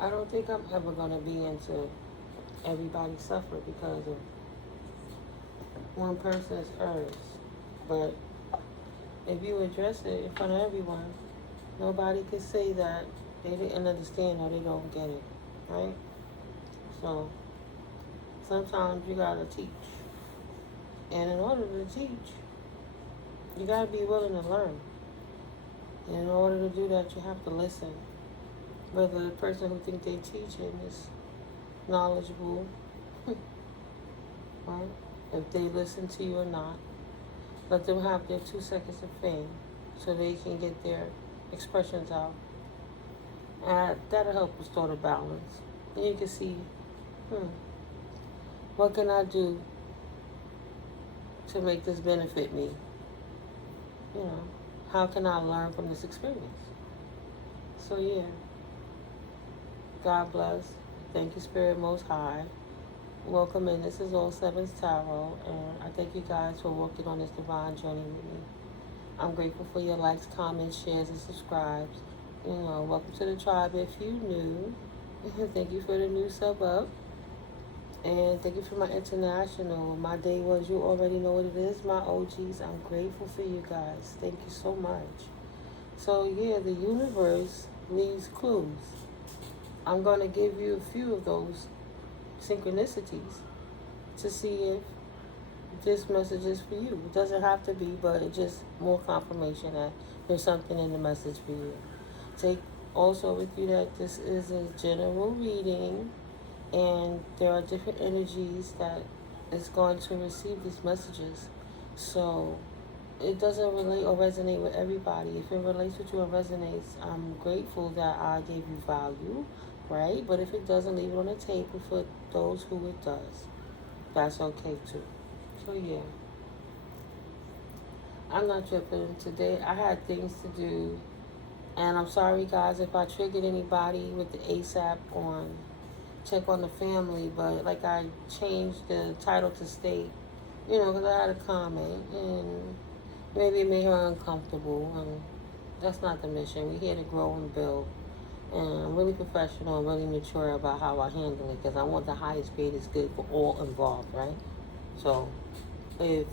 I don't think I'm ever going to be into everybody suffer because of one person's urge. But if you address it in front of everyone, nobody can say that they didn't understand or they don't get it, right? So sometimes you gotta teach. And in order to teach, you gotta be willing to learn. And in order to do that, you have to listen. Whether the person who thinks they're teaching is knowledgeable, right? If they listen to you or not, let them have their 2 seconds of fame so they can get their expressions out. And that'll help restore the balance. Then you can see, what can I do to make this benefit me? You know, how can I learn from this experience? So yeah, God bless. Thank you, Spirit Most High. Welcome in. This is All Sevens Tarot, and I thank you guys for working on this divine journey with me. I'm grateful for your likes, comments, shares, and subscribes. You know, welcome to the tribe if you new. Thank you for the new sub up. And thank you for my international. My day ones, you already know what it is. My OGs, I'm grateful for you guys. Thank you so much. So yeah, the universe leaves clues. I'm going to give you a few of those synchronicities to see if this message is for you. It doesn't have to be, but it's just more confirmation that there's something in the message for you. Take also with you that this is a general reading, and there are different energies that is going to receive these messages. So it doesn't relate or resonate with everybody. If it relates with you or resonates, I'm grateful that I gave you value, right? But if it doesn't, leave it on the table for those who it does. That's okay too. So yeah, I'm not tripping. Today I had things to do, and I'm sorry guys if I triggered anybody with the ASAP on check on the family, but like I changed the title to state, you know, because I had a comment and maybe it made her uncomfortable, and that's not the mission. We're here to grow and build, and I'm really professional and really mature about how I handle it because I want the highest grade is good for all involved, right? So if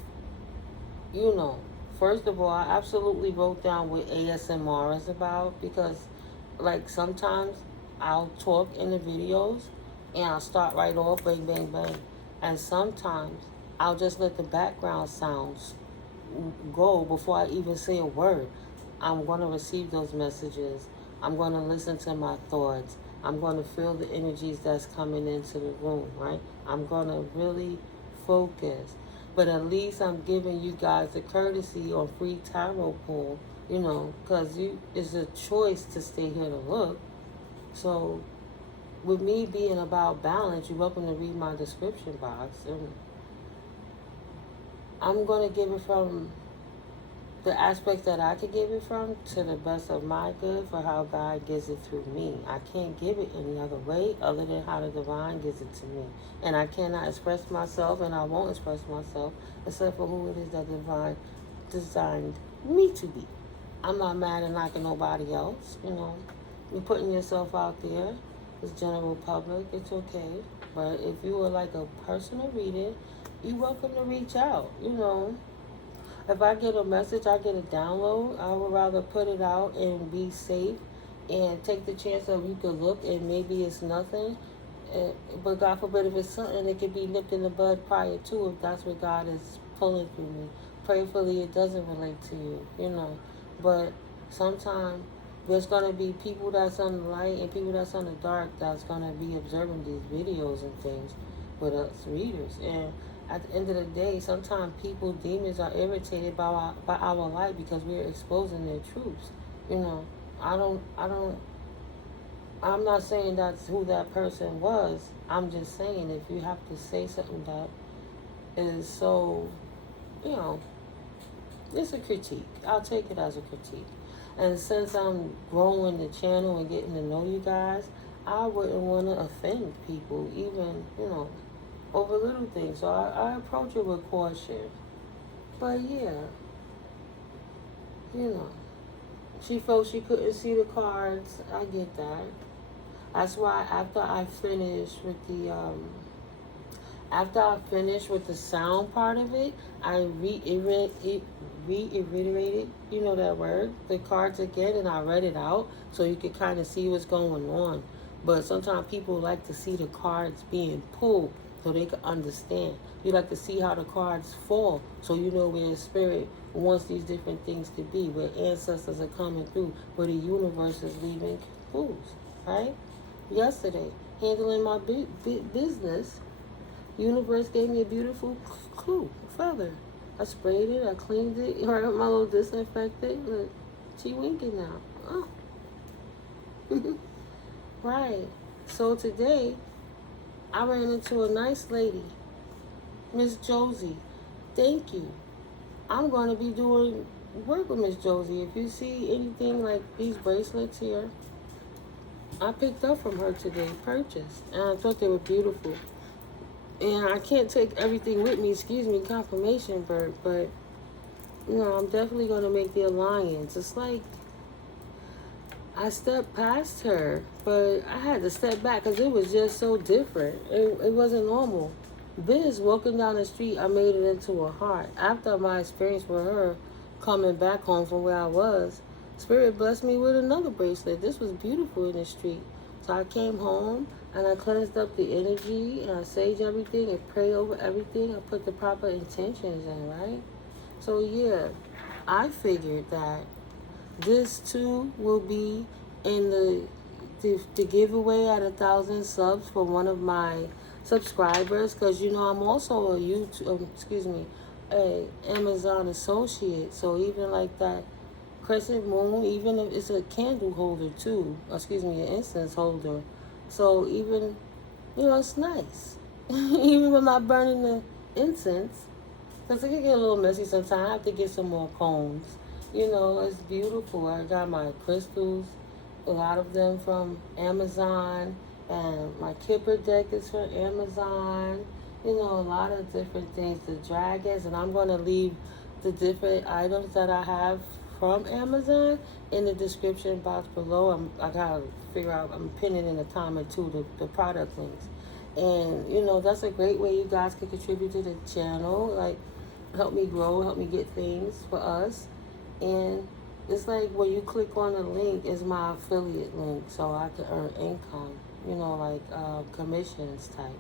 you know, first of all, I absolutely wrote down what ASMR is about because like sometimes I'll talk in the videos and I'll start right off, bang, bang, bang. And sometimes I'll just let the background sounds go before I even say a word. I'm going to receive those messages. I'm going to listen to my thoughts. I'm going to feel the energies that's coming into the room, right? I'm going to really focus. But at least I'm giving you guys the courtesy on free tarot pool, you know, because it's a choice to stay here to look. So with me being about balance, you're welcome to read my description box. And I'm going to give it from the aspect that I could give it from to the best of my good for how God gives it through me. I can't give it any other way other than how the divine gives it to me. And I cannot express myself, and I won't express myself except for who it is that divine designed me to be. I'm not mad and knocking nobody else, you know. You're putting yourself out there. It's general public. It's okay. But if you would like a personal reading, you're welcome to reach out, you know. If I get a message, I get a download, I would rather put it out and be safe and take the chance that you could look and maybe it's nothing. But God forbid if it's something, it could be nipped in the bud prior to if that's what God is pulling through me. Prayerfully, it doesn't relate to you, you know. But sometimes there's going to be people that's on the light and people that's on the dark that's going to be observing these videos and things with us readers. And at the end of the day, sometimes people, demons are irritated by our light because we're exposing their truths. You know, I'm not saying that's who that person was. I'm just saying if you have to say something that is so, you know, it's a critique. I'll take it as a critique. And since I'm growing the channel and getting to know you guys, I wouldn't want to offend people, even, you know, over little things. So I approach it with caution. But yeah, you know, she felt she couldn't see the cards. I get that. That's why after I finish with the sound part of it, I reiterated, you know that word, the cards again, and I read it out so you could kind of see what's going on. But sometimes people like to see the cards being pulled so they can understand. You like to see how the cards fall so you know where spirit wants these different things to be, where ancestors are coming through, where the universe is leaving clues, right? Yesterday, handling my business, universe gave me a beautiful clue, feather. I sprayed it, I cleaned it, I got my little disinfectant. Look, she winking now. Oh. Right. So today, I ran into a nice lady, Miss Josie. Thank you. I'm going to be doing work with Miss Josie. If you see anything like these bracelets here, I picked up from her today, purchased, and I thought they were beautiful. And I can't take everything with me, excuse me, confirmation, Bert, but, you know, I'm definitely going to make the alliance. It's like I stepped past her, but I had to step back because it was just so different. It wasn't normal. Biz, walking down the street, I made it into a heart. After my experience with her coming back home from where I was, Spirit blessed me with another bracelet. This was beautiful in the street. So I came home and I cleansed up the energy and I sage everything and pray over everything. I put the proper intentions in, right? So yeah, I figured that this too will be in the giveaway at 1,000 subs for one of my subscribers, because you know I'm also a a Amazon associate. So even like that crescent moon, even if it's a candle holder too, an incense holder. So even, you know, it's nice. Even when I'm not burning the incense, because it can get a little messy sometimes. I have to get some more combs. You know, it's beautiful. I got my crystals, a lot of them from Amazon, and my Kipper deck is from Amazon. You know, a lot of different things. The dragons, and I'm going to leave the different items that I have from Amazon in the description box below. I gotta figure out, I'm pinning in a time or two the product links. And, you know, that's a great way you guys can contribute to the channel. Like, help me grow, help me get things for us. And it's like when you click on the link, is my affiliate link, so I can earn income, you know, like commissions type.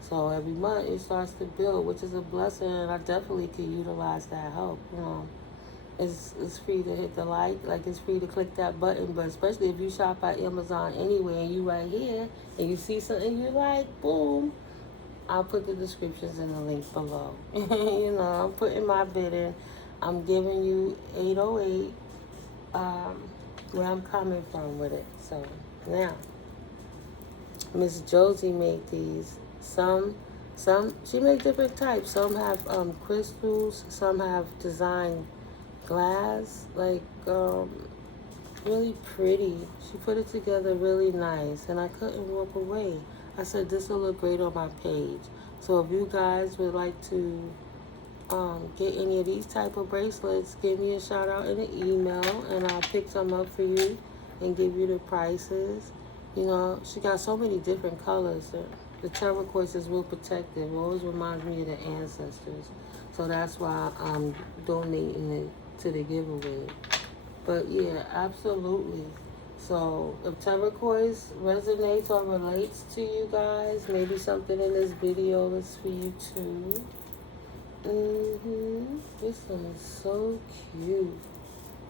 So every month it starts to build, which is a blessing, and I definitely could utilize that help, you know. It's free to hit the like it's free to click that button, but especially if you shop at Amazon anyway and you right here and you see something you like, boom, I'll put the descriptions in the link below. You know, I'm putting my bid in. I'm giving you 808 where I'm coming from with it. So now, Miss Josie made these. Some she made different types. Some have crystals. Some have designed glass, like really pretty. She put it together really nice, and I couldn't walk away. I said this will look great on my page. So if you guys would like to get any of these type of bracelets, give me a shout out in an email, and I'll pick some up for you and give you the prices. You know, she got so many different colors. The turquoise is real protective. It always reminds me of the ancestors. So that's why I'm donating it to the giveaway. But yeah, absolutely. So if turquoise resonates or relates to you guys, maybe something in this video is for you too. This one is so cute.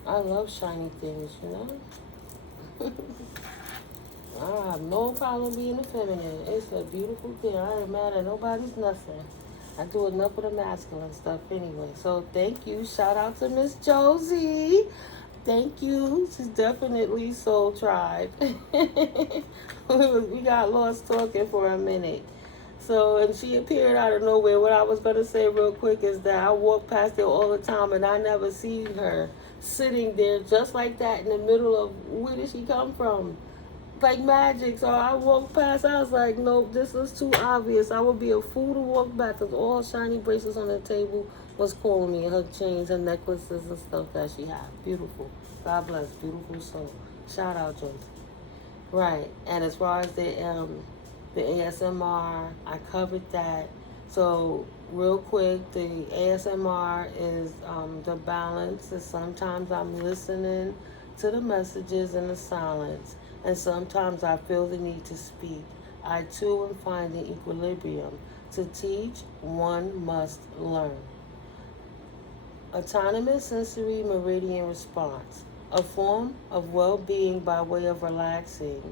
I love shiny things, you know. I have no problem being a feminine. It's a beautiful thing. I ain't mad at nobody's nothing. I do enough of the masculine stuff anyway. So thank you. Shout out to Miss Josie. Thank you. She's definitely soul tried. We got lost talking for a minute. So, and she appeared out of nowhere. What I was going to say real quick is that I walk past there all the time and I never seen her sitting there just like that in the middle of, where did she come from? Like magic. So I walked past, I was like, nope, this is too obvious. I would be a fool to walk back because all shiny bracelets on the table was calling me, her chains, her necklaces and stuff that she had. Beautiful. God bless. Beautiful soul. Shout out, Joyce. Right. And as far as the ASMR, I covered that. So real quick, the ASMR is the balance. Is sometimes I'm listening to the messages in the silence, and sometimes I feel the need to speak. I too am finding equilibrium. To teach, one must learn. Autonomous sensory meridian response, a form of well being by way of relaxing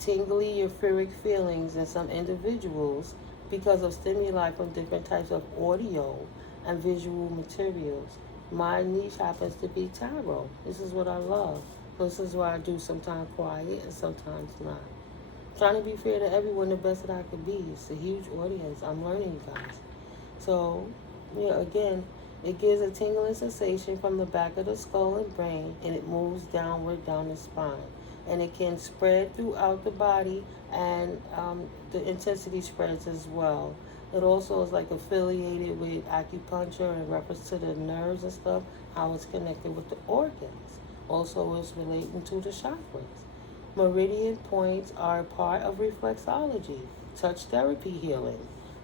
tingly euphoric feelings in some individuals because of stimuli from different types of audio and visual materials. My niche happens to be tarot. This is what I love. This is what I do, sometimes quiet and sometimes not. Trying to be fair to everyone the best that I could be. It's a huge audience. I'm learning, guys. So, yeah, again, it gives a tingling sensation from the back of the skull and brain, and it moves downward down the spine. And it can spread throughout the body, and the intensity spreads as well. It also is like affiliated with acupuncture in reference to the nerves and stuff, how it's connected with the organs. Also, it's relating to the chakras. Meridian points are a part of reflexology, touch therapy healing.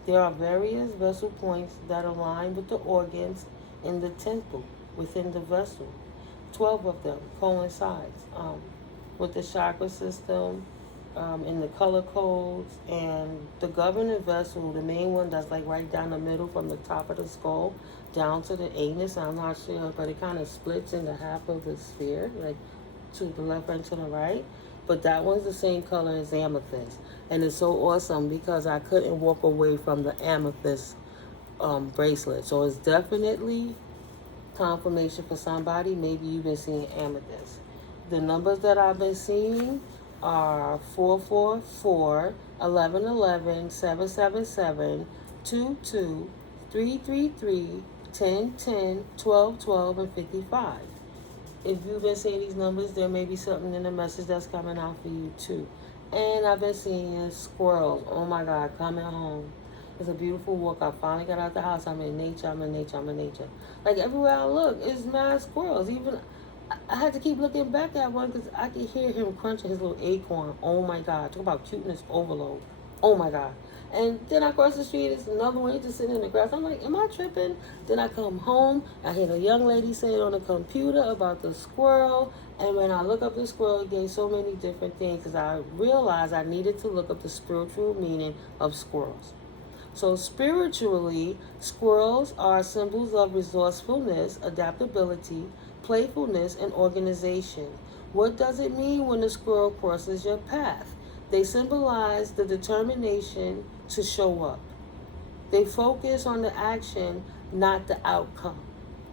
There are various vessel points that align with the organs in the temple within the vessel. 12 of them coincides with the chakra system, in the color codes, and the governing vessel, the main one that's like right down the middle from the top of the skull down to the anus. I'm not sure, but it kind of splits into half of the sphere, like to the left and to the right. But that one's the same color as amethyst. And it's so awesome because I couldn't walk away from the amethyst bracelet. So it's definitely confirmation for somebody. Maybe you've been seeing amethyst. The numbers that I've been seeing are 444, 1111, 777, 22, 333, 1010, 1212, and 55. If you've been seeing these numbers, there may be something in the message that's coming out for you too. And I've been seeing squirrels. Oh my God, coming home. It's a beautiful walk. I finally got out the house. I'm in nature. I'm in nature. I'm in nature. Like everywhere I look, it's mad squirrels. Even I had to keep looking back at one because I could hear him crunching his little acorn. Oh my God. Talk about cuteness overload. Oh my God. And then I cross the street, it's another one, he's just sitting in the grass. I'm like, am I tripping? Then I come home, I hear the young lady saying on the computer about the squirrel. And when I look up the squirrel, it gave so many different things because I realized I needed to look up the spiritual meaning of squirrels. So spiritually, squirrels are symbols of resourcefulness, adaptability, playfulness, and organization. What does it mean when a squirrel crosses your path? They symbolize the determination to show up. They focus on the action, not the outcome.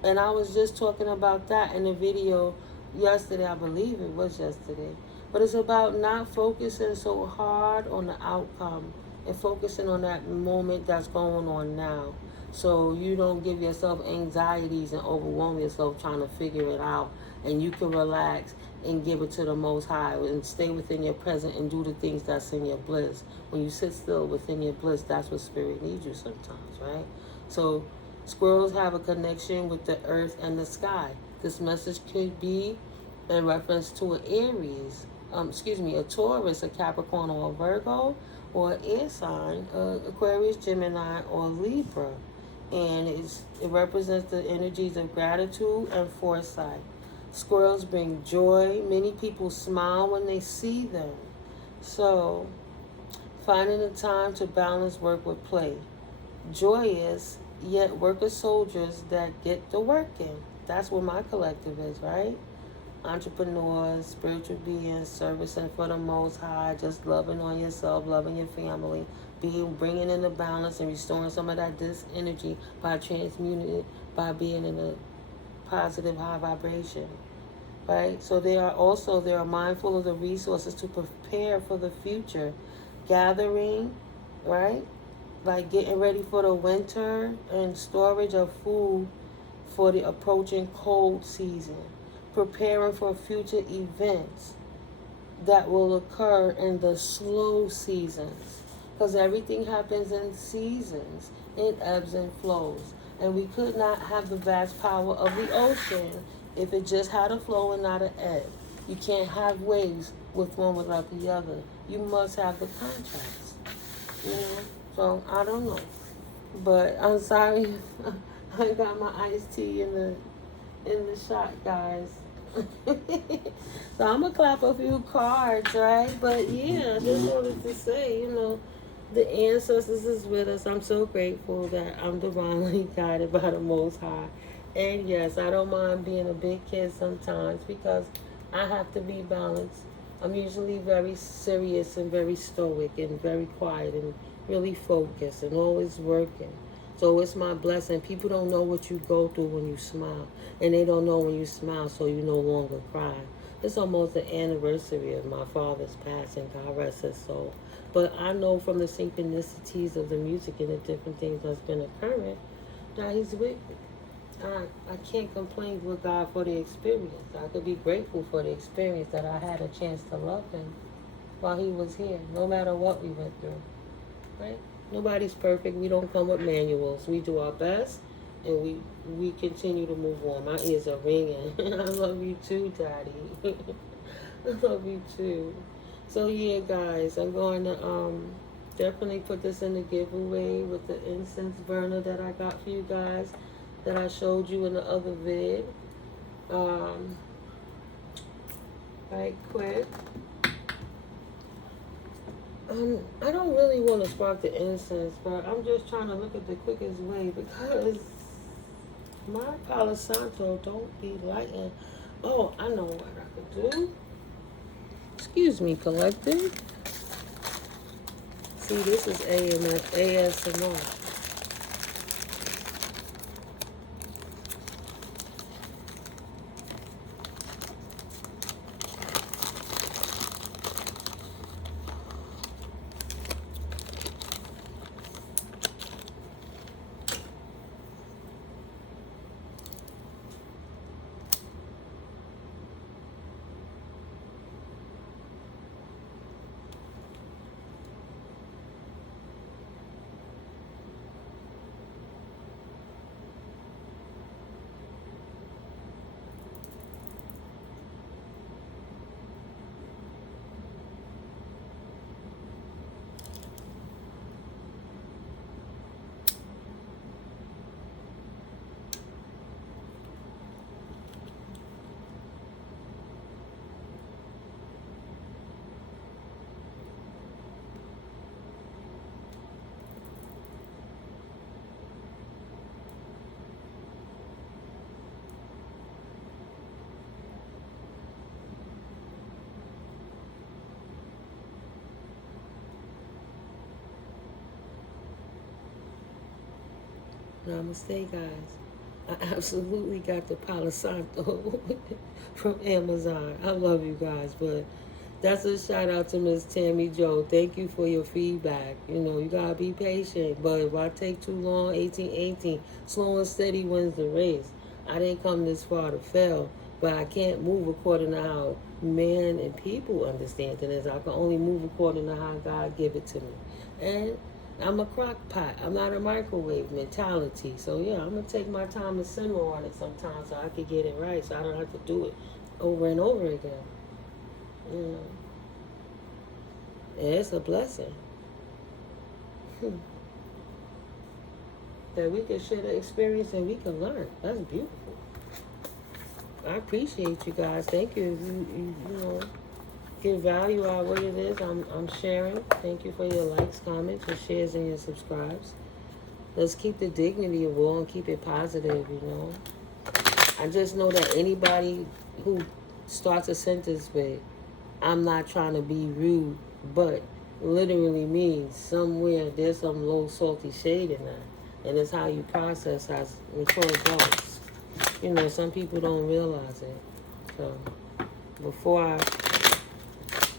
And I was just talking about that in a video yesterday. I believe it was yesterday. But it's about not focusing so hard on the outcome and focusing on that moment that's going on now. So you don't give yourself anxieties and overwhelm yourself trying to figure it out. And you can relax and give it to the Most High and stay within your present and do the things that's in your bliss. When you sit still within your bliss, that's what spirit needs you sometimes, right? So squirrels have a connection with the earth and the sky. This message could be in reference to an Aries, a Taurus, a Capricorn, or a Virgo, or an air sign, Aquarius, Gemini, or Libra. And it represents the energies of gratitude and foresight. Squirrels bring joy. Many people smile when they see them. So, finding the time to balance work with play. Joyous, yet worker soldiers that get the work in. That's what my collective is, right? Entrepreneurs, spiritual beings, servicing for the Most High, just loving on yourself, loving your family, bringing in the balance and restoring some of that dis-energy by transmuting it, by being in a positive high vibration, right? So they are mindful of the resources to prepare for the future, gathering, right? Like getting ready for the winter and storage of food for the approaching cold season, preparing for future events that will occur in the slow seasons, because everything happens in seasons, it ebbs and flows. And we could not have the vast power of the ocean if it just had a flow and not an ebb. You can't have waves with one without the other. You must have the contrast, you know. So I don't know, but I'm sorry. I got my iced tea in the shot, guys. So I'm gonna clap a few cards, right? But yeah, I just wanted to say, you know, the ancestors is with us. I'm so grateful that I'm divinely guided by the Most High. And yes, I don't mind being a big kid sometimes because I have to be balanced. I'm usually very serious and very stoic and very quiet and really focused and always working. So it's my blessing. People don't know what you go through when you smile. And they don't know when you smile, so you no longer cry. It's almost the anniversary of my father's passing. God rest his soul. But I know from the synchronicities of the music and the different things that's been occurring that he's with me. I can't complain with God for the experience. I could be grateful for the experience that I had a chance to love him while he was here, no matter what we went through. Right? Nobody's perfect. We don't come with manuals. We do our best, and we continue to move on. My ears are ringing. I love you too, Daddy. I love you too. So yeah, guys, I'm going to definitely put this in the giveaway with the incense burner that I got for you guys, that I showed you in the other vid. Right quick. I don't really want to spark the incense, but I'm just trying to look at the quickest way because my Palo Santo don't be lighting. Oh, I know what I could do. Excuse me, collective. See, this is ASMR. Namaste, guys. I absolutely got the Palo Santo from Amazon. I love you guys, but that's a shout out to Miss Tammy Joe. Thank you for your feedback. You know, you gotta be patient, but if I take too long, 1818, slow and steady wins the race. I didn't come this far to fail, but I can't move according to how man and people understand things. I can only move according to how God give it to me. And I'm a crock pot. I'm not a microwave mentality. So yeah, I'm gonna take my time to simmer on it sometimes so I can get it right, so I don't have to do it over and over again. You know, and it's a blessing that we can share the experience and we can learn. That's beautiful. I appreciate you guys. Thank you. You know, give value out what it is. I'm sharing. Thank you for your likes, comments, your shares, and your subscribes. Let's keep the dignity of all and keep it positive, you know. I just know that anybody who starts a sentence with, I'm not trying to be rude, but literally means somewhere there's some low salty shade in that. And it's how you process as mature adults. You know, some people don't realize it. So before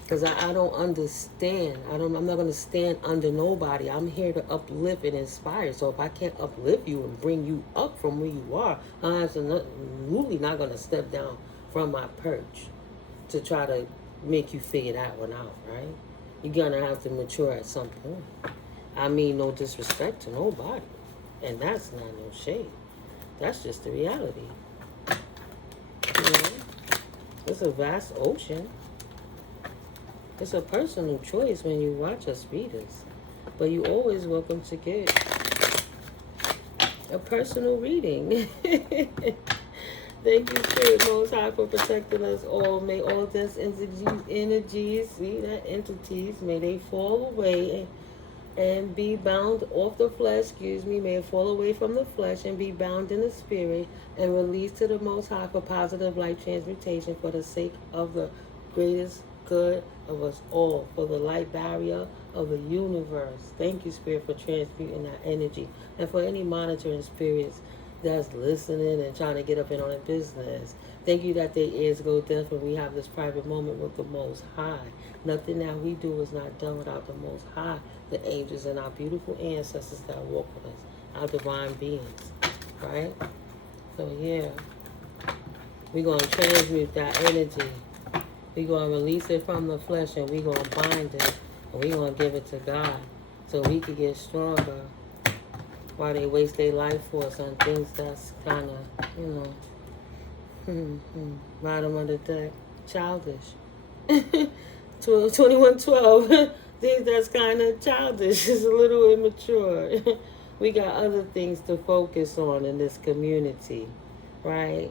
because I don't understand. I'm not going to stand under nobody. I'm here to uplift and inspire. So if I can't uplift you and bring you up from where you are, I'm absolutely not going to step down from my perch to try to make you figure that one out, right? You're going to have to mature at some point. I mean no disrespect to nobody. And that's not no shade. That's just the reality. You know? It's a vast ocean. It's a personal choice when you watch us readers. But you always welcome to get a personal reading. Thank you, Spirit Most High, for protecting us all. May all dense energies, see that, entities, may they fall away and be bound off the flesh, may it fall away from the flesh and be bound in the spirit and released to the Most High for positive light transmutation for the sake of the greatest good of us all, for the light barrier of the universe. Thank you, Spirit, for transmuting that energy. And for any monitoring spirits that's listening and trying to get up in on their business, thank you that their ears go deaf when we have this private moment with the Most High. Nothing that we do is not done without the Most High, the angels, and our beautiful ancestors that walk with us, our divine beings, right? So, yeah, we're going to transmute that energy. We're going to release it from the flesh, and we're going to bind it, and we're going to give it to God so we can get stronger. Why they waste their life force on things that's kind of, bottom of the deck, childish. 2112, things that's kind of childish, is a little immature. We got other things to focus on in this community, right?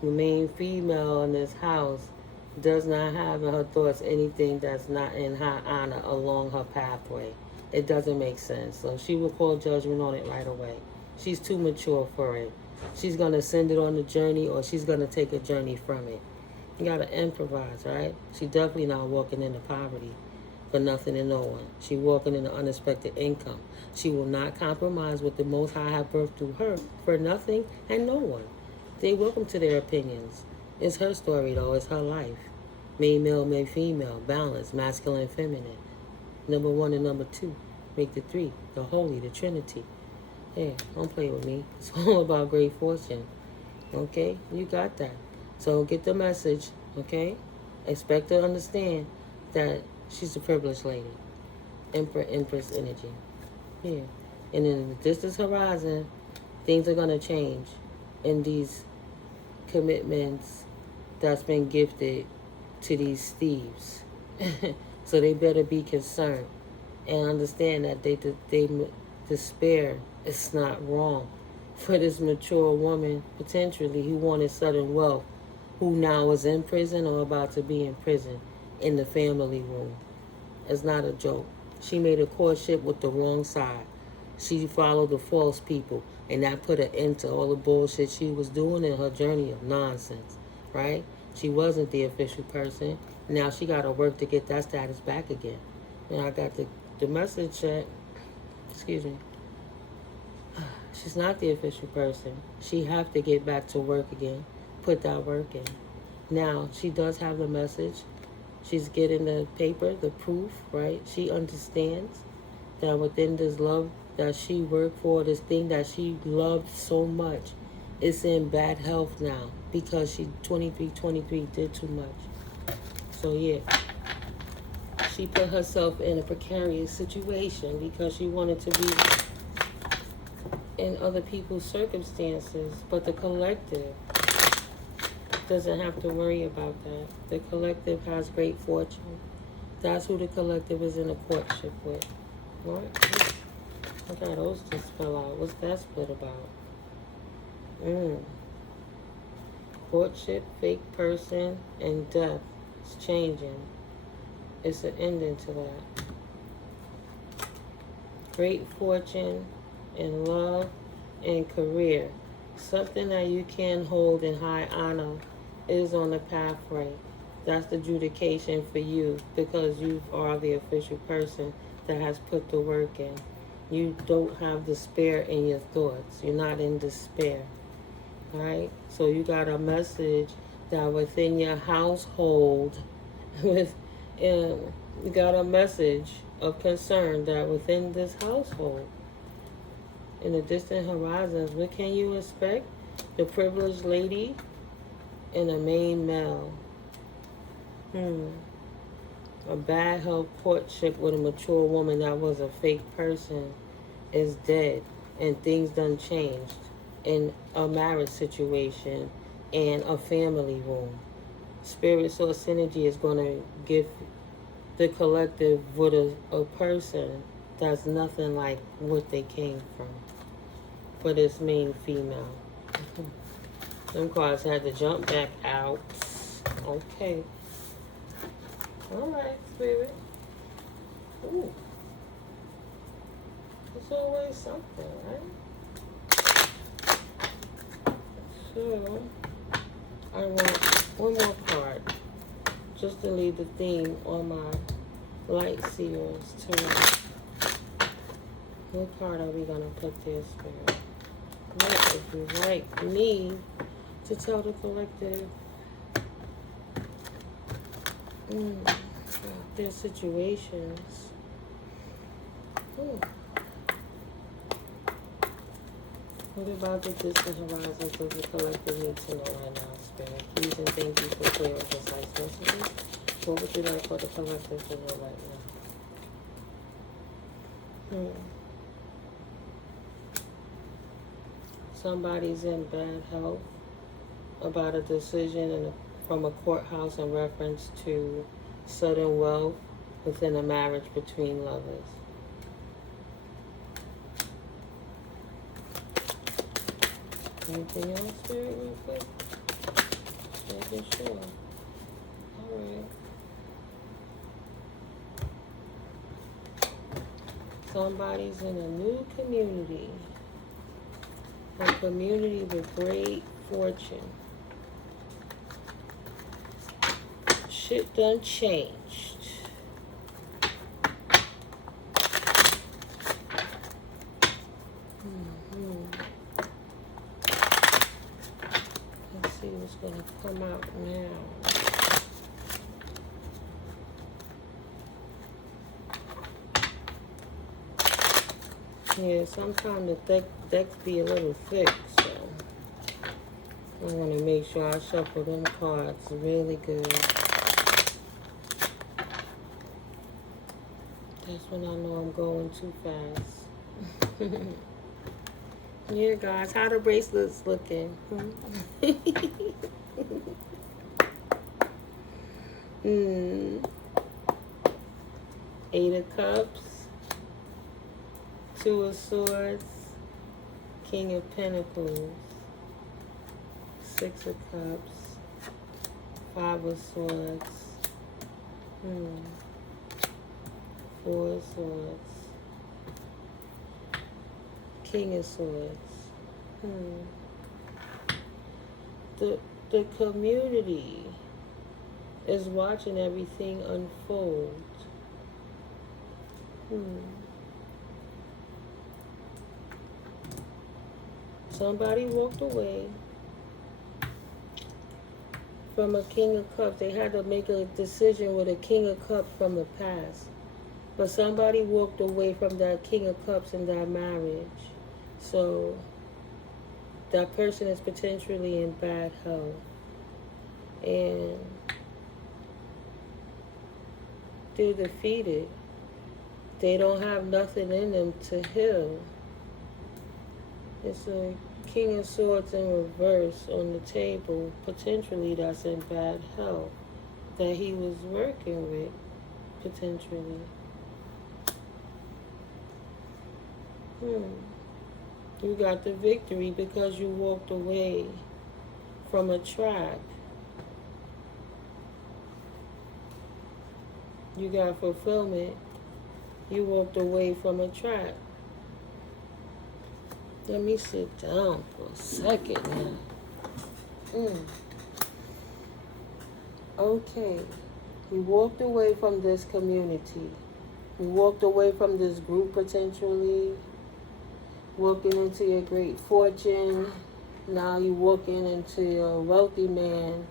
The main female in this house does not have in her thoughts anything that's not in high honor along her pathway. It doesn't make sense. So she will call judgment on it right away. She's too mature for it. She's going to send it on the journey, or she's going to take a journey from it. You got to improvise, right? She definitely not walking into poverty for nothing and no one. She walking into unexpected income. She will not compromise with the Most High have birthed through her for nothing and no one. They welcome to their opinions. It's her story, though. It's her life. May male, may female, balance, masculine and feminine. Number 1 and number 2. Make the 3. The Holy, the Trinity. Hey, don't play with me. It's all about great fortune. Okay? You got that. So get the message, okay? Expect to understand that she's a privileged lady. Emperor, Empress energy. Yeah. And in the distant horizon, things are going to change in these commitments that's been gifted to these thieves. So they better be concerned and understand that they despair is not wrong for this mature woman, potentially, who wanted sudden wealth, who now is in prison or about to be in prison in the family room. It's not a joke. She made a courtship with the wrong side. She followed the false people, and that put an end to all the bullshit she was doing in her journey of nonsense, right? She wasn't the official person. Now she got to work to get that status back again. And I got the message that, excuse me, she's not the official person. She have to get back to work again, put that work in. Now, she does have the message. She's getting the paper, the proof, right? She understands that within this love that she worked for, this thing that she loved so much, it's in bad health now because she 23 did too much. So yeah, she put herself in a precarious situation because she wanted to be in other people's circumstances, but the collective doesn't have to worry about that. The collective has great fortune. That's who the collective is in a courtship with. What? I got those to spell out. What's that split about? Courtship, fake person, and death. It's changing. It's an ending to that. Great fortune in love and career. Something that you can hold in high honor is on the pathway. That's the adjudication for you because you are the official person that has put the work in. You don't have despair in your thoughts. You're not in despair. All right? So you got a message that within your household, you got a message of concern that within this household, in the distant horizons, what can you expect? The privileged lady and a main male. A bad health courtship with a mature woman that was a fake person is dead, and things done changed in a marriage situation and a family room. Spirit source synergy is going to give the collective with a person that's nothing like what they came from for this main female. Them cards had to jump back out. Okay. Alright, spirit. Ooh. It's always something, right? So, I want one more card just to leave the theme on my light seers tonight. What card are we going to put there, spirit? What would you like me to tell the collective their situations? Ooh. What about the distant horizons does the collective need to know right now, spirit? Please and thank you for clear and precise messages. What would you like for the collective to know right now? Somebody's in bad health about a decision from a courthouse in reference to sudden wealth within a marriage between lovers. Anything else, spirit, real quick? Making sure. Alright. Somebody's in a new community. A community with great fortune. Shit done changed. Let's see what's gonna come out now. Yeah, sometimes the decks be a little thick, so I want to make sure I shuffle them cards really good. That's when I know I'm going too fast. Yeah, guys, how the bracelets looking? Eight of Cups. Two of Swords, King of Pentacles, Six of Cups, Five of Swords, Four of Swords, King of Swords. The community is watching everything unfold. Somebody walked away from a King of Cups. They had to make a decision with a King of Cups from the past. But somebody walked away from that King of Cups in that marriage. So that person is potentially in bad health. And they're defeated. They don't have nothing in them to heal. It's a King of Swords in reverse on the table, potentially that's in bad health, that he was working with, potentially. You got the victory because you walked away from a trap. You got fulfillment. You walked away from a trap. Let me sit down for a second now. Okay. You walked away from this community. You walked away from this group potentially. Walking into your great fortune. Now you walking into a wealthy man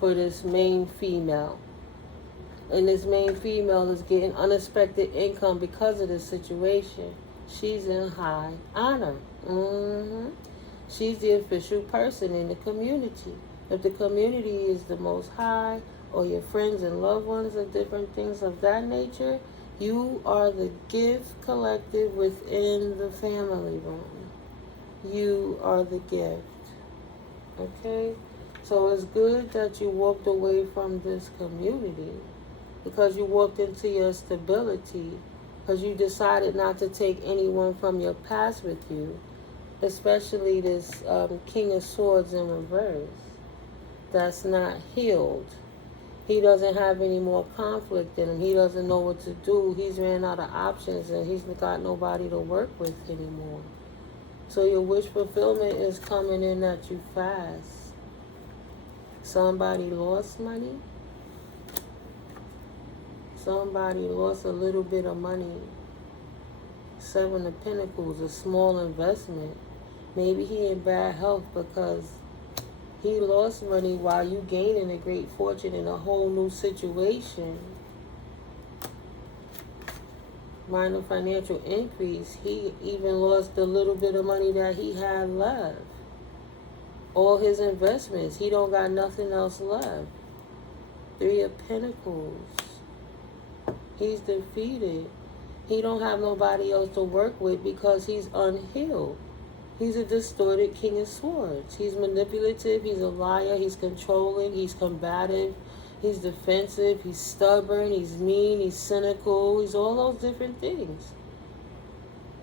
for this main female. And this main female is getting unexpected income because of this situation. She's in high honor. She's the official person in the community. If the community is the Most High, or your friends and loved ones and different things of that nature, you are the gift collective within the family room. You are the gift. Okay? So it's good that you walked away from this community. because you walked into your stability, because you decided not to take anyone from your past with you, especially this King of Swords in reverse that's not healed. He doesn't have any more conflict in him. He doesn't know what to do. He's ran out of options and he's got nobody to work with anymore. So your wish fulfillment is coming in at you fast. Somebody lost money. Somebody lost a little bit of money. Seven of Pentacles, a small investment. Maybe he in bad health because he lost money while you gaining a great fortune in a whole new situation. Minor financial increase. He even lost the little bit of money that he had left. All his investments. He don't got nothing else left. Three of Pentacles. He's defeated. He don't have nobody else to work with because he's unhealed. He's a distorted King of Swords. He's manipulative, he's a liar, he's controlling, he's combative, he's defensive, he's stubborn, he's mean, he's cynical, he's all those different things.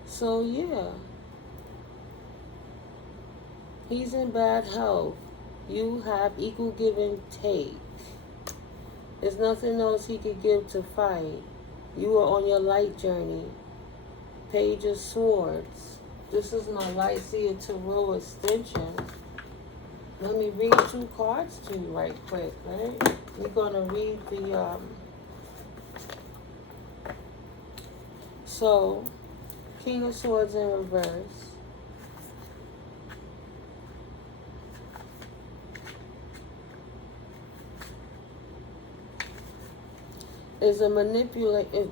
So yeah, he's in bad health. You have equal give and take. There's nothing else he could give to fight. You are on your light journey. Page of Swords. This is my Light Seer Tarot extension. Let me read 2 cards to you right quick, right? We're going to read the, so, King of Swords in reverse. Is a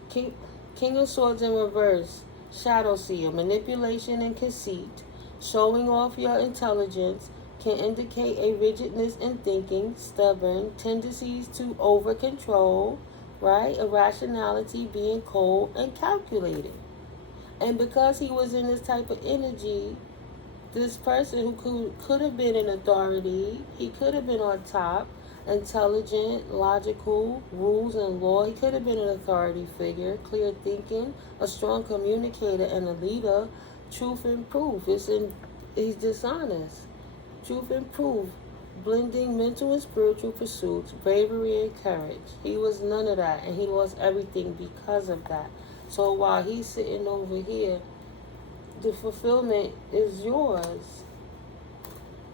King of Swords in reverse. Shadow Seer, manipulation and conceit, showing off your intelligence, can indicate a rigidness in thinking, stubborn, tendencies to over-control, right? Irrationality, being cold and calculated. And because he was in this type of energy, this person who could have been in authority, he could have been on top, intelligent, logical, rules and law. He could have been an authority figure, clear thinking, a strong communicator and a leader. Truth and proof. He's dishonest. Truth and proof. Blending mental and spiritual pursuits, bravery and courage. He was none of that, and he lost everything because of that. So while he's sitting over here, the fulfillment is yours.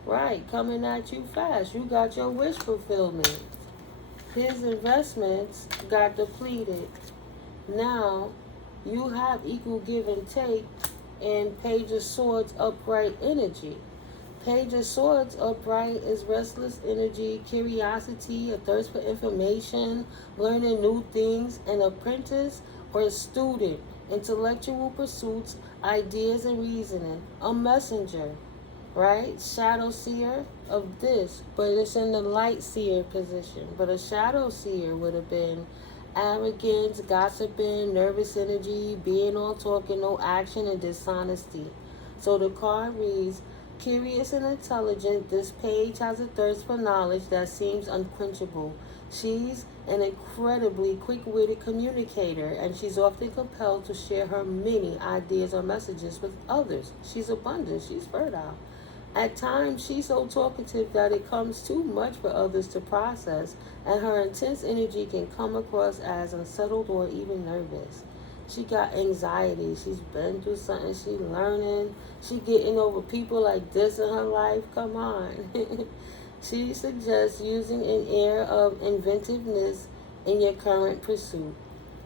Right, coming at you fast. You got your wish fulfillment. His investments got depleted. Now, you have equal give and take and Page of Swords upright energy. Page of Swords upright is restless energy, curiosity, a thirst for information, learning new things, an apprentice or a student, intellectual pursuits, ideas and reasoning, a messenger. Right? Shadow Seer of this, but it's in the Light Seer position. But a Shadow Seer would have been arrogance, gossiping, nervous energy, being all talking, no action, and dishonesty. So the card reads, curious and intelligent, this page has a thirst for knowledge that seems unquenchable. She's an incredibly quick-witted communicator, and she's often compelled to share her many ideas or messages with others. She's abundant. She's fertile. At times, she's so talkative that it comes too much for others to process, and her intense energy can come across as unsettled or even nervous. She got anxiety. She's been through something. She's learning. She getting over people like this in her life. Come on. She suggests using an air of inventiveness in your current pursuit.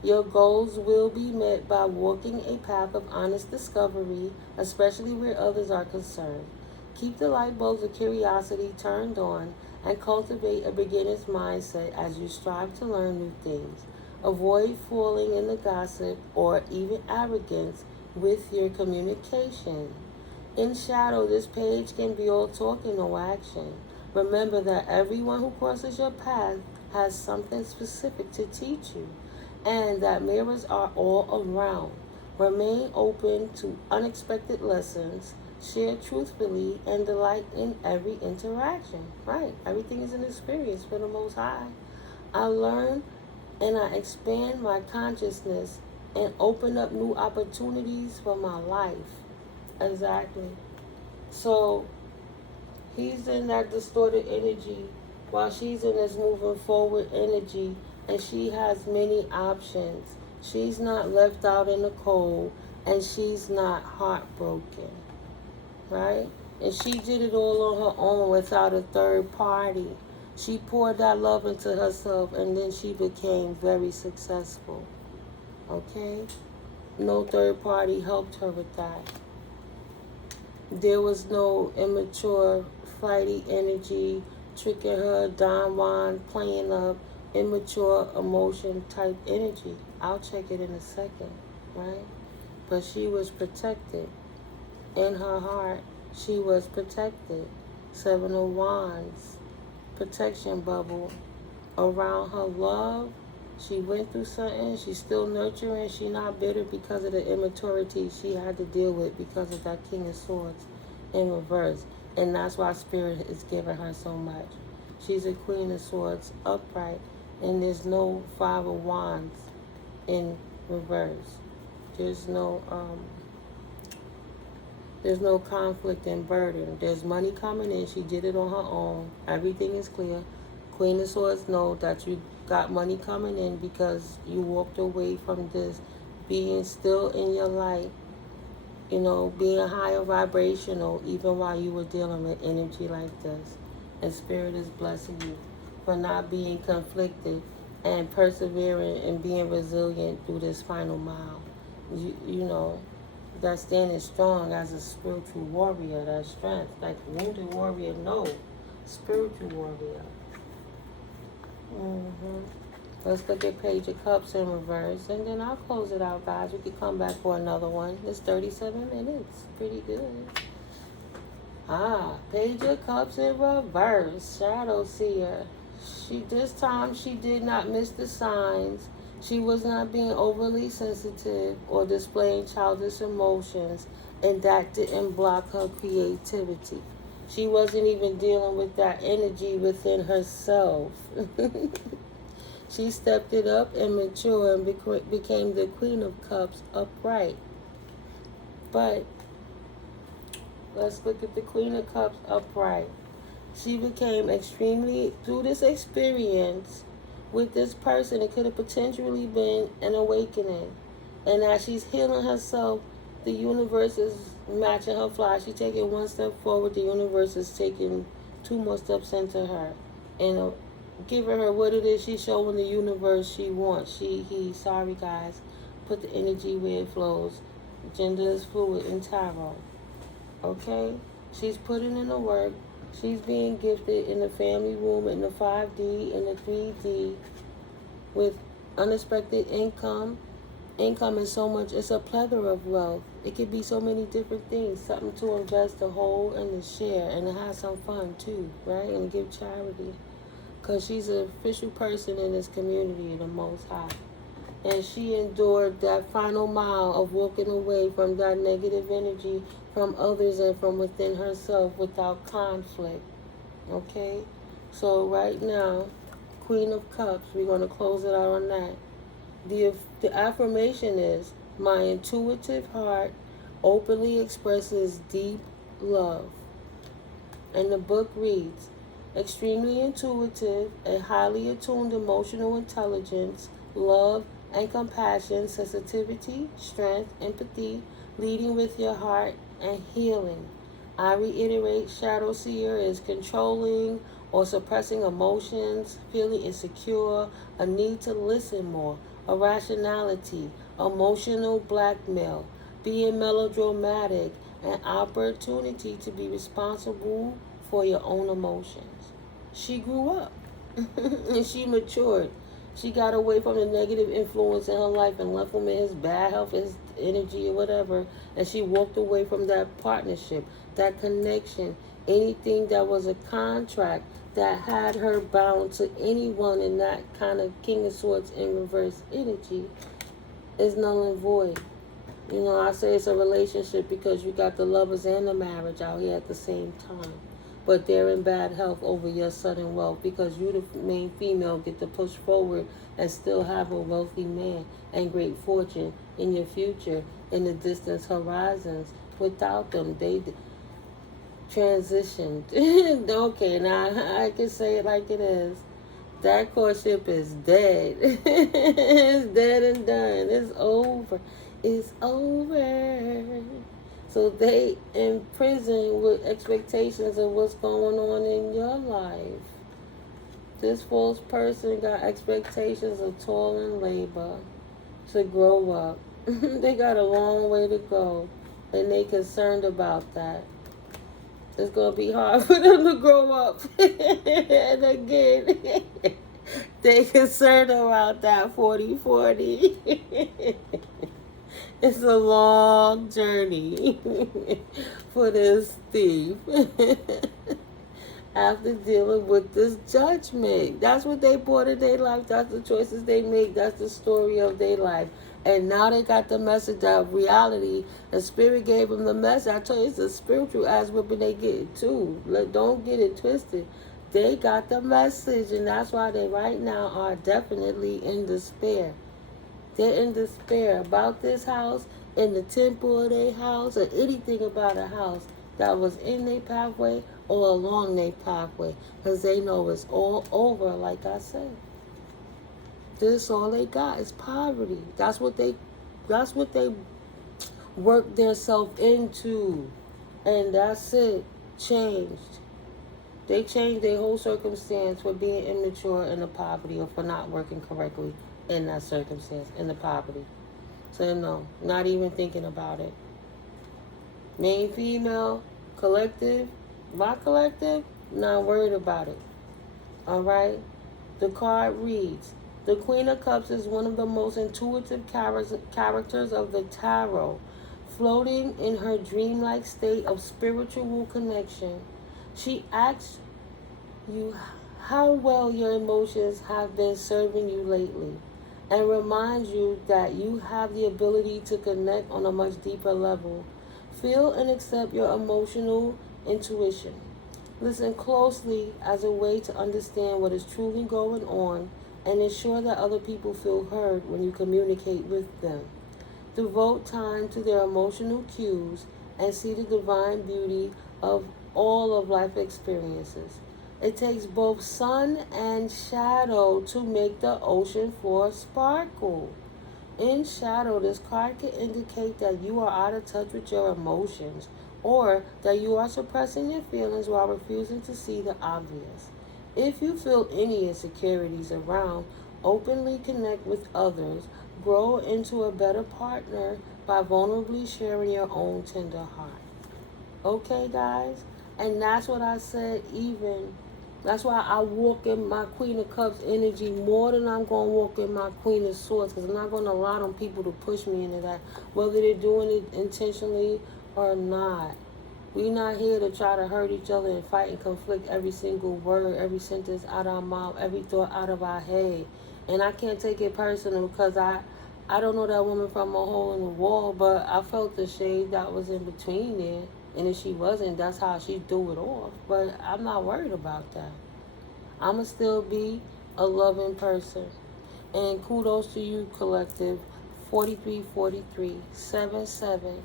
Your goals will be met by walking a path of honest discovery, especially where others are concerned. Keep the light bulbs of curiosity turned on and cultivate a beginner's mindset as you strive to learn new things. Avoid falling into gossip or even arrogance with your communication. In shadow, this page can be all talk and no action. Remember that everyone who crosses your path has something specific to teach you, and that mirrors are all around. Remain open to unexpected lessons. Share truthfully and delight in every interaction. Right. Everything is an experience for the Most High. I learned and I expand my consciousness and open up new opportunities for my life. Exactly. So he's in that distorted energy while she's in this moving forward energy, and she has many options. She's not left out in the cold, and she's not heartbroken, right? And she did it all on her own without a third party. She poured that love into herself, and then she became very successful, okay? No third party helped her with that. There was no immature, flighty energy tricking her, Don Juan playing up immature emotion type energy. I'll check it in a second, right? But she was protected. In her heart, she was protected. Seven of Wands, protection bubble. Around her love, she went through something. She's still nurturing. She's not bitter because of the immaturity she had to deal with because of that King of Swords in reverse. And that's why Spirit is giving her so much. She's a Queen of Swords upright, and there's no Five of Wands in reverse. There's no conflict and burden. There's money coming in. She did it on her own. Everything is clear. Queen of Swords know that you got money coming in because you walked away from this being still in your light, you know, being higher vibrational even while you were dealing with energy like this. And Spirit is blessing you for not being conflicted and persevering and being resilient through this final mile. You know, that standing strong as a spiritual warrior, that strength, like wounded warrior, no, spiritual warrior. Let's look at Page of Cups in reverse, and then I'll close it out, guys. We could come back for another one. It's 37 minutes. Pretty good. Page of Cups in reverse. Shadow Seer. This time she did not miss the signs. She was not being overly sensitive or displaying childish emotions, and that didn't block her creativity. She wasn't even dealing with that energy within herself. She stepped it up and matured and became the Queen of Cups upright. But let's look at the Queen of Cups upright. She became extremely, through this experience with this person, it could have potentially been an awakening. And as she's healing herself, the universe is matching her fly. She's taking one step forward, the universe is taking two more steps into her. And giving her what it is she's showing the universe she wants. Sorry guys, put the energy where it flows. Gender is fluid in tarot. Okay? She's putting in the work. She's being gifted in the family room, in the 5D, in the 3D, with unexpected income. Income is so much, it's a plethora of wealth. It could be so many different things. Something to invest, to hold, and to share, and to have some fun too, right? And give charity. Because she's an official person in this community, the Most High. And she endured that final mile of walking away from that negative energy from others and from within herself without conflict. Okay? So right now, Queen of Cups, we're going to close it out on that. The affirmation is, my intuitive heart openly expresses deep love. And the book reads, extremely intuitive, a highly attuned emotional intelligence, love and compassion, sensitivity, strength, empathy, leading with your heart, and healing. I reiterate, Shadow Seer is controlling or suppressing emotions, feeling insecure, a need to listen more, irrationality, emotional blackmail, being melodramatic, an opportunity to be responsible for your own emotions. She grew up and she matured. She got away from the negative influence in her life and left him in his bad health, his energy or whatever, and she walked away from that partnership, that connection, anything that was a contract that had her bound to anyone in that kind of King of Swords in reverse energy is null and void. You know, I say it's a relationship because you got the lovers and the marriage out here at the same time. but they're in bad health over your sudden wealth because you, the main female, get to push forward and still have a wealthy man and great fortune in your future in the distant horizons. Without them, they transitioned. Okay, now I can say it like it is. That courtship is dead. It's dead and done. It's over. It's over. So they in prison with expectations of what's going on in your life. This false person got expectations of toil and labor to grow up. They got a long way to go, and they concerned about that. It's going to be hard for them to grow up. And again, they concerned about that 40-40. It's a long journey for this thief. After dealing with this judgment. That's what they brought in their life. That's the choices they make. That's the story of their life. And now they got the message of reality. The spirit gave them the message. I told you it's a spiritual ass whipping they get it too. Don't get it twisted. They got the message, and that's why they right now are definitely in despair. They're in despair about this house, in the temple of their house, or anything about a house that was in their pathway or along their pathway, because they know it's all over, like I said. This all they got is poverty. That's what they worked their self into. And that's it. Changed. They changed their whole circumstance for being immature in the poverty or for not working correctly in that circumstance, in the poverty. So no, not even thinking about it. Main female, collective, my collective, not worried about it. Alright? The card reads, the Queen of Cups is one of the most intuitive characters of the tarot, floating in her dreamlike state of spiritual connection. She asks you how well your emotions have been serving you lately, and reminds you that you have the ability to connect on a much deeper level. Feel and accept your emotional intuition. Listen closely as a way to understand what is truly going on, and ensure that other people feel heard when you communicate with them. Devote time to their emotional cues and see the divine beauty of all of life experiences. It takes both sun and shadow to make the ocean floor sparkle. In shadow, this card can indicate that you are out of touch with your emotions, or that you are suppressing your feelings while refusing to see the obvious. If you feel any insecurities around, openly connect with others. Grow into a better partner by vulnerably sharing your own tender heart. Okay, guys? And that's what I said, that's why I walk in my Queen of Cups energy more than I'm going to walk in my Queen of Swords, because I'm not going to allow them people to push me into that, whether they're doing it intentionally or not. We're not here to try to hurt each other and fight and conflict every single word, every sentence out of our mouth, every thought out of our head. And I can't take it personal because I don't know that woman from a hole in the wall, but I felt the shade that was in between there. And if she wasn't, that's how she threw it off. But I'm not worried about that. I'm going to still be a loving person. And kudos to you, collective 434377,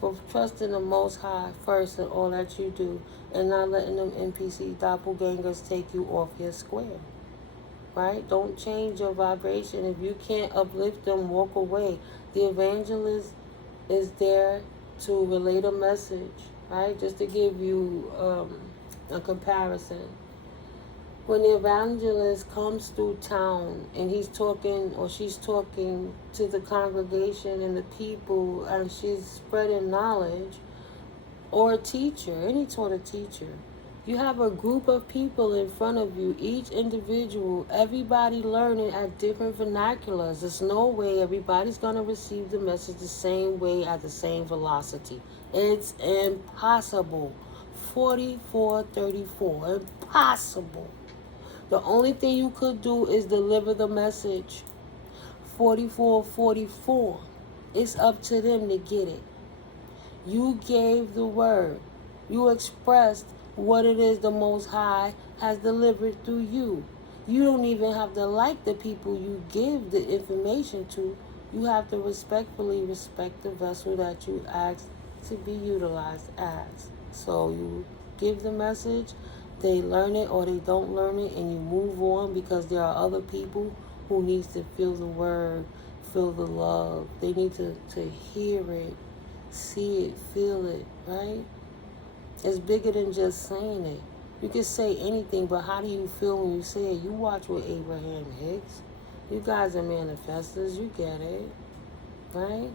for trusting the Most High first in all that you do, and not letting them NPC doppelgangers take you off your square. Right? Don't change your vibration. If you can't uplift them, walk away. The evangelist is there to relay a message, right? Just to give you a comparison. When the evangelist comes through town and he's talking or she's talking to the congregation and the people, and she's spreading knowledge, or a teacher, any sort of teacher, you have a group of people in front of you, each individual, everybody learning at different vernaculars. There's no way everybody's going to receive the message the same way at the same velocity. It's impossible. 4434, impossible. The only thing you could do is deliver the message. 4444, it's up to them to get it. You gave the word. You expressed what it is the Most High has delivered through you. You don't even have to like the people you give the information to. You have to respectfully respect the vessel that you ask to be utilized as. So you give the message, they learn it or they don't learn it, and you move on, because there are other people who needs to feel the word, feel the love. They need to hear it, see it, feel it, right? It's bigger than just saying it. You can say anything, but how do you feel when you say it? You watch with Abraham Hicks. You guys are manifestors. You get it, right?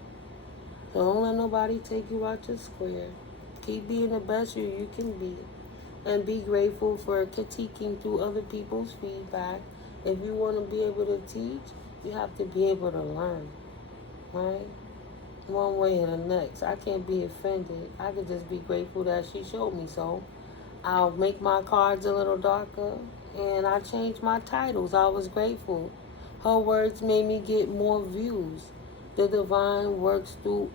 So don't let nobody take you out your square. Keep being the best you can be. And be grateful for critiquing through other people's feedback. If you want to be able to teach, you have to be able to learn, right? One way or the next. I can't be offended. I could just be grateful that she showed me so. I'll make my cards a little darker, and I changed my titles. I was grateful. Her words made me get more views. The divine works through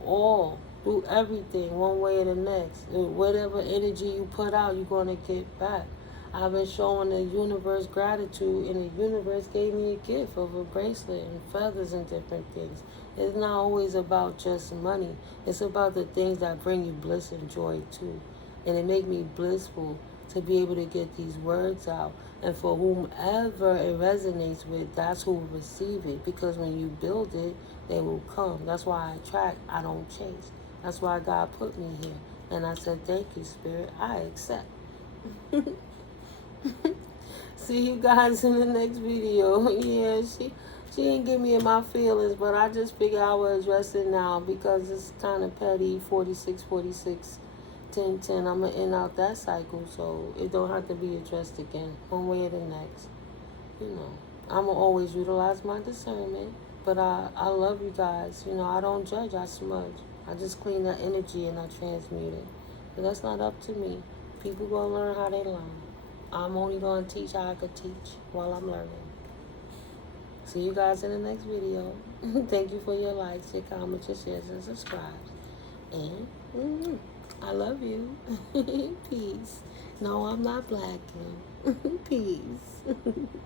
everything, one way or the next. Whatever energy you put out, you're going to get back. I've been showing the universe gratitude, and the universe gave me a gift of a bracelet and feathers and different things. It's not always about just money. It's about the things that bring you bliss and joy too. And it made me blissful to be able to get these words out. And for whomever it resonates with, that's who will receive it. Because when you build it, they will come. That's why I attract, I don't chase. That's why God put me here. And I said, thank you, Spirit. I accept. See you guys in the next video. Yeah, she didn't get me in my feelings, but I just figured I would address it now because it's kind of petty. 46, 46, 10, 10. I'm going to end out that cycle, so it don't have to be addressed again, one way or the next. You know, I'm going to always utilize my discernment, but I love you guys. You know, I don't judge, I smudge. I just clean that energy and I transmute it. But that's not up to me. People going to learn how they learn. I'm only going to teach how I could teach while I'm learning. See you guys in the next video. Thank you for your likes, your comments, your shares, and subscribes. And I love you. Peace. No, I'm not blacking. Peace.